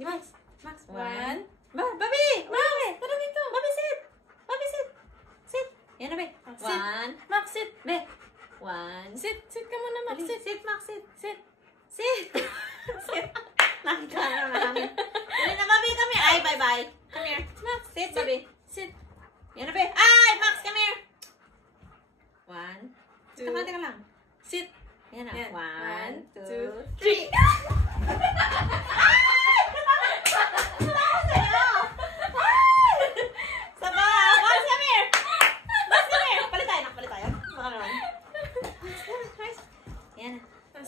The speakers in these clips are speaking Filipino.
Di Max. Max. One. Babi! Babi! Tara dito. Babi, sit. Babi, sit. Sit. Yan na, be. One. Max, sit. Be. One. Sit. Sit ka muna, Max. Sit. Sit, Max. Sit. Sit. Sit. Sit. Nakita na namin. Dali na, Babi. Come here. Ay, bye-bye. Come here. Max. Sit, Babi. Sit. Yan na, be. Ay, Max, come here. One. Teka lang. Sit. Yan na. One, two, three.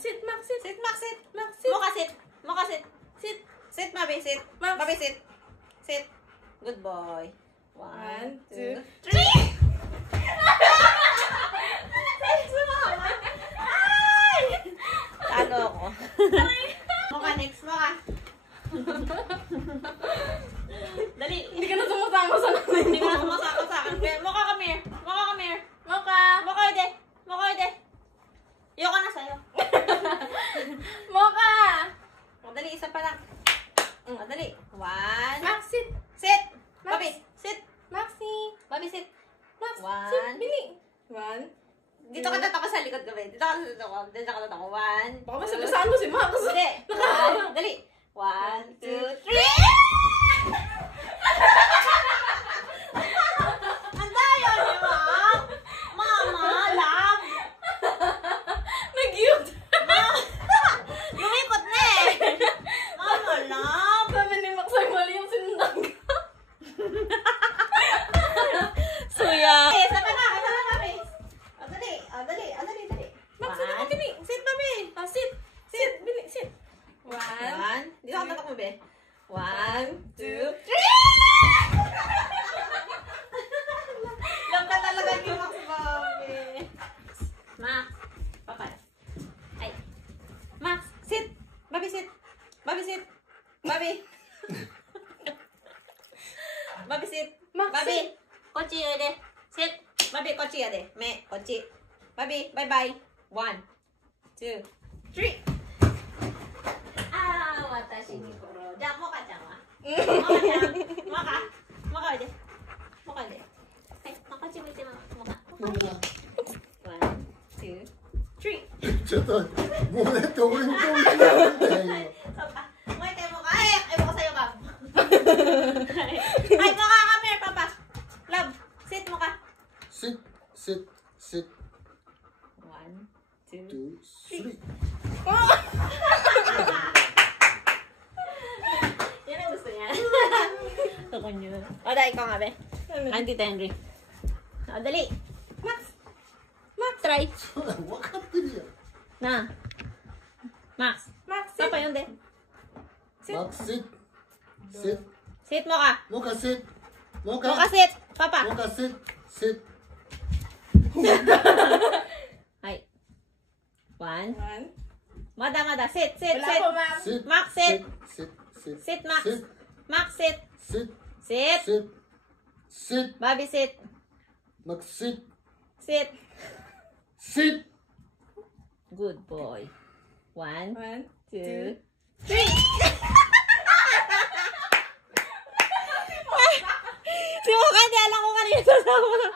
Sit, Max, sit. Sit, Max, sit. Max, sit. Mocha, sit. Mocha, sit. Sit. Sit, Babi, sit. Max. Babi, sit. Sit. Good boy. One, two, three. Talo ko. Mocha, next. Mocha. Dali. Hindi ka na sumasama sa namin. Hindi ka na sumasama sa akin. Mocha, come here. Mocha, come here. Mocha. Mocha, ide. Mocha, ide. Ayoko na sa'yo. Mocha! O, dali, isa pa lang. O, dali. One. Max, sit. Sit. Max. Babi, sit. Maxi. Babi, sit. Max, one. Sit. Bili. One. Dito ka tatako sa likod ko, Dito ka tatako. Dito ka tatako. One. Baka masagasaan mo si Max. Hindi. One. Dali. One, two, three. Ang tayo, di ba? Mama, love. Nag-cute. Lumikot na eh. Mama, love. Sabi ni Max ay mali yung sinundan ko. Suya. Eh, sabi na. Sabi na, Max. O, dali. O, dali. O, dali, dali. Max, sit ako, Bini. Sit, Babi. O, sit. Sit, Bini. Sit. One. Dito ako tatak mo, be. One, two, three. Love ka talaga ni Max, Babi. Max. Papa. Ay. Max, sit. Babi, sit. Babi, sit. Babi. Babi, sit. Max, Babi. Sit. Kochi ya de. Sit. Babi, kochi ya de. Me, kochi. Babi, bye-bye. One, two, three. Ah, watashi ni koro. Ja, Mocha-chan wa? Mocha-chan. Mocha. Mocha de. Mocha de. Hey, Mocha-chan mo ite Mocha. One, two, three. ちょっと、もうねって俺にどうしようみたいな。 Mo ite Mocha. Ay, mo ko sa'yo, Bob. Ay, Mocha, come here, Papa. Love, sit, Mocha. Sit, sit, sit, One, two, two, three. Yan ang gusto niya. Gusto niya. O, dahil ikaw nga, be. Auntie Henry. O, dali. Max. Max, try. そうだ、分かってるよ。 Na. Max. Max, sit. Papa yun, de. Sit. Max, sit. Sit. Sit mo ka. Mocha, sit. Mocha. Mocha, sit. Papa. Mocha, sit. Sit. Ay. One. Mada. Sit, sit, sit. Sit. Max, sit. Sit. Sit. Sit, Max. Sit. Max, sit. Sit. Sit. Sit. Sit. Babi, sit. Max, sit. Sit. Sit. Good boy. One, two, three. Si Mocha, hindi alam ko kanina sasama.